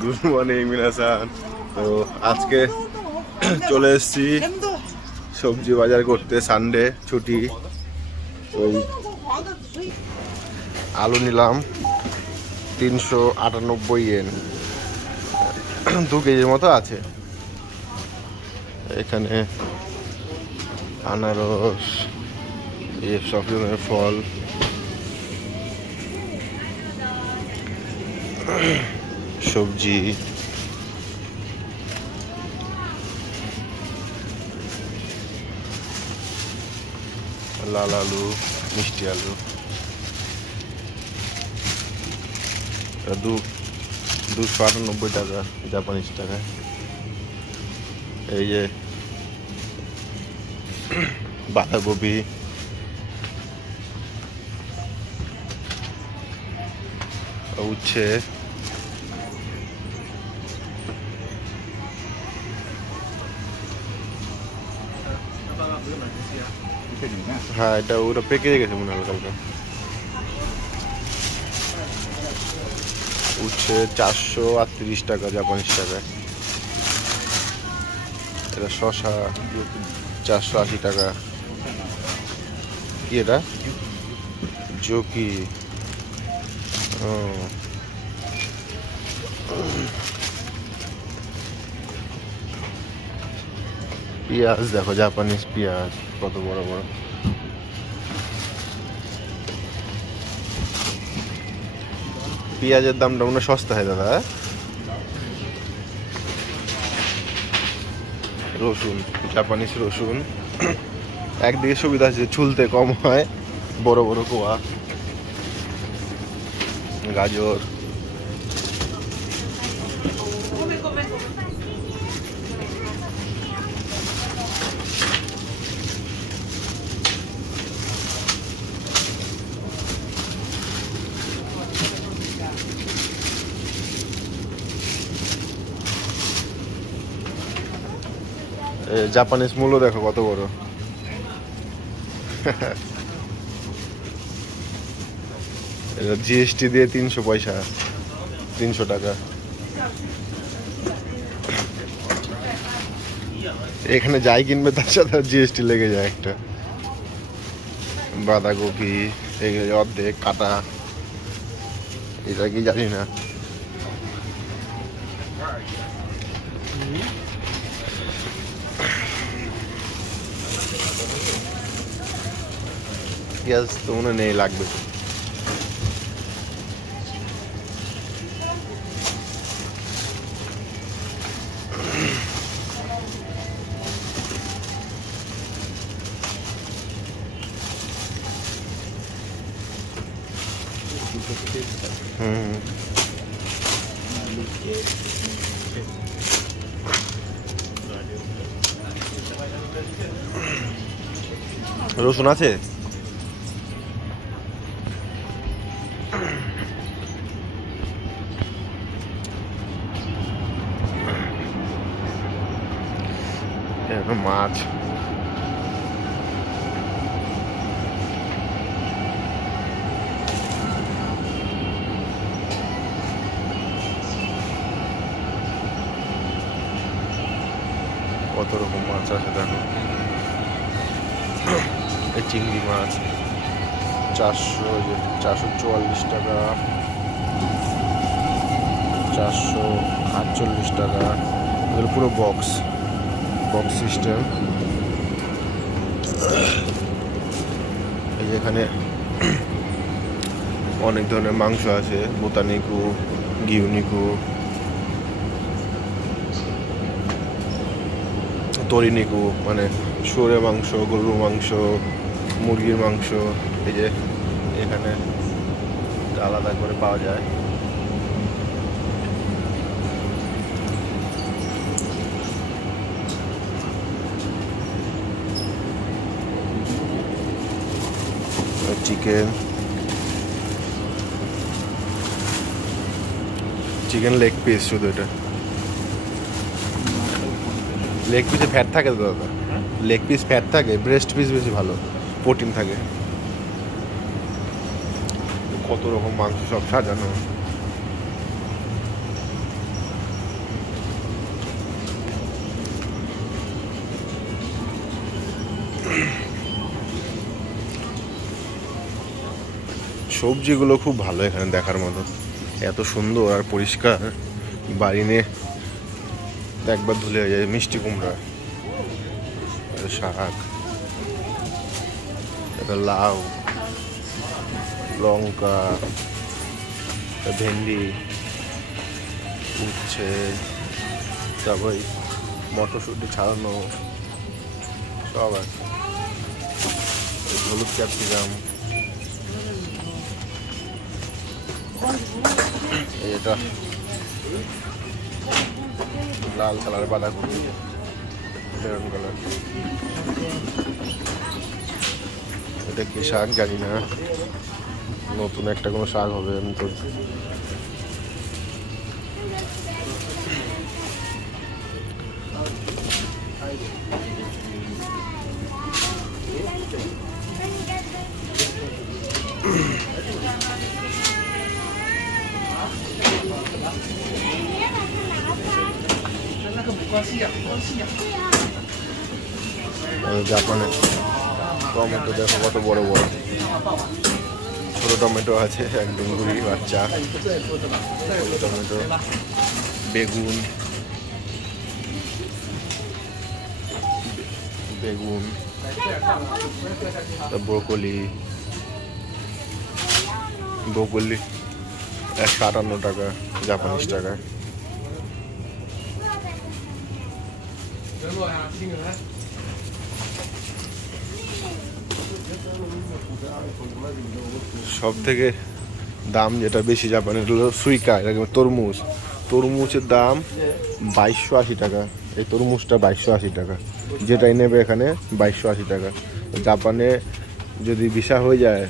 Good morning মিনাসান। তো আজকে চলে এসেছি সবজি বাজার করতে, সানডে ছুটি। ওই আলু নিলাম 398 ইয়েন, 2 কেজির মতো আছে। এখানে আনারস, সব ধরনের ফল, সবজি, লাল আলু, মিষ্টি আলু। 298 টাকা, জাপানিজ টাকায়। এই যে বাঁধাকপি, উচ্ছে, হ্যাঁ এটা ওটা পেকে গেছে মনে হালকা হালকা। উচ্ছে 438 টাকা, জাপানিজ টাকায়। এটা শসা 480 টাকা। কি এটা? জকি। ও পেঁয়াজ দেখো, জাপানিজ পেঁয়াজ কত বড় বড়। পেঁয়াজের দামটা মনে সস্তা হয় দাদা। রসুন, জাপানিজ রসুন। একদিকে সুবিধা আছে, ছুলতে কম হয়, বড় বড় কোয়া। গাজর, জাপানিজ মূল্য দেখো কত বড়। এটা জিএসটি দিয়ে 300 পয়সা, 300 টাকা। এখানে যাই কিনবে তার সাথে জিএসটি লেগে যায় একটা। বাঁধাকপি অর্ধেক কাটা, এটা কি জানি না। পেঁয়াজ তো মনে নেই, লাগবে। রসুন আছে? মাছ, কত রকম মাছ আছে দেখো। এই চিংড়ি মাছ 444 টাকা, 448 টাকা। এগুলো পুরো বক্স সিস্টেম। এই যে এখানে অনেক ধরনের মাংস আছে, বোতানিকু, গিউনিকু, তরিনিকু, মানে শুয়োরের মাংস, গরুর মাংস, মুরগির মাংস। এই যে এখানে আলাদা করে পাওয়া যায়। চিকেন লেগ পিস, শুধু এটা লেগ পিসে ফ্যাট থাকে তো দাদা? লেগ পিস ফ্যাট থাকে, ব্রেস্ট পিস বেশি ভালো, প্রোটিন থাকে। কত রকম মাংস সব সাজানো। সবজিগুলো খুব ভালো এখানে দেখার মতো, এত সুন্দর আর পরিষ্কার। বাড়ি নিয়ে একবার ধুলে হয়ে যায়। মিষ্টি কুমড়া, শাক, লাউ, লঙ্কা, ভেন্ডি, উচ্ছে, তারপরে মটরশুঁটি ছাড়ানো সব আছে। হলুদ ক্যাপসিকাম, এটা লাল কালার বাঁধাকপি, মেরুন কালার। এটা কি শাক জানি না, নতুন একটা কোনো শাক হবে। আমি তো জাপানে টমেটো দেখো কত বড় বড়, ছোট টমেটো আছে একদম গুড়ি বাচ্চা টমেটো, বেগুন, বেগুন, ব্রোকলি, ব্রোকলি 158 টাকা জাপানিজ টাকা। সব থেকে দাম যেটা বেশি জাপানের হলো সুইকা, তরমুজ। তরমুজের দাম 2280 টাকা। এই তরমুজটা 2280 টাকা, যেটাই নেবে এখানে 2280 টাকা। জাপানে যদি ভিসা হয়ে যায়,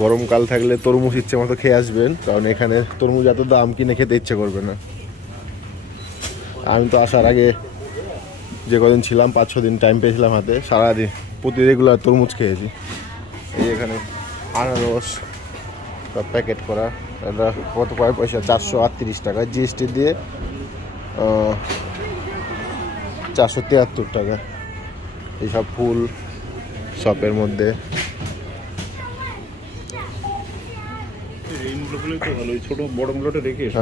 গরমকাল থাকলে তরমুজ ইচ্ছে মতো খেয়ে আসবেন, কারণ এখানে তরমুজ এত দাম কিনে খেতে ইচ্ছে করবে না। আমি তো আসার আগে যে কদিন ছিলাম 5-6 দিন টাইম পেয়েছিলাম হাতে, সারাদিন প্রতি রেগুলার তরমুজ খেয়েছি। এই এখানে আনারস প্যাকেট করা, এটা কত কয় পয়সা, 438 টাকা, জিএসটি দিয়ে 473 টাকা। এইসব ফুল শপের মধ্যে।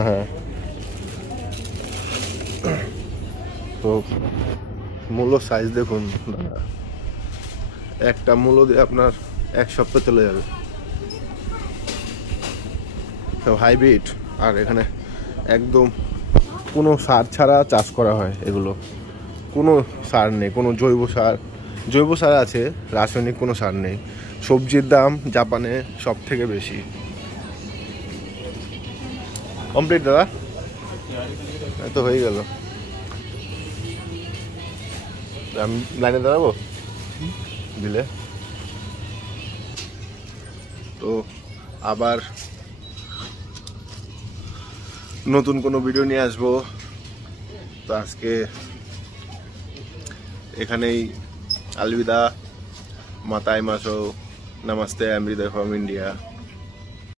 হ্যাঁ, তো মূলো সাইজ দেখুন, একটা মূলো দিয়ে আপনার 1 সপ্তাহ চলে যাবে। সব হাইব্রিড, আর এখানে একদম কোনো সার ছাড়া চাষ করা হয় এগুলো। কোনো সার নেই, কোনো জৈব সার আছে, রাসায়নিক কোনো সার নেই। সবজির দাম জাপানে সব থেকে বেশি। কমপ্লিট দাদা, তো হয়ে গেল। আমি লাইনে দাঁড়াবো দিলে তো আবার নতুন কোনো ভিডিও নিয়ে আসবো। তো আজকে এখানেই আলবিদা, মাতাই মাসো, নামাস্তে, আমেরিকা ফ্রম ইন্ডিয়া।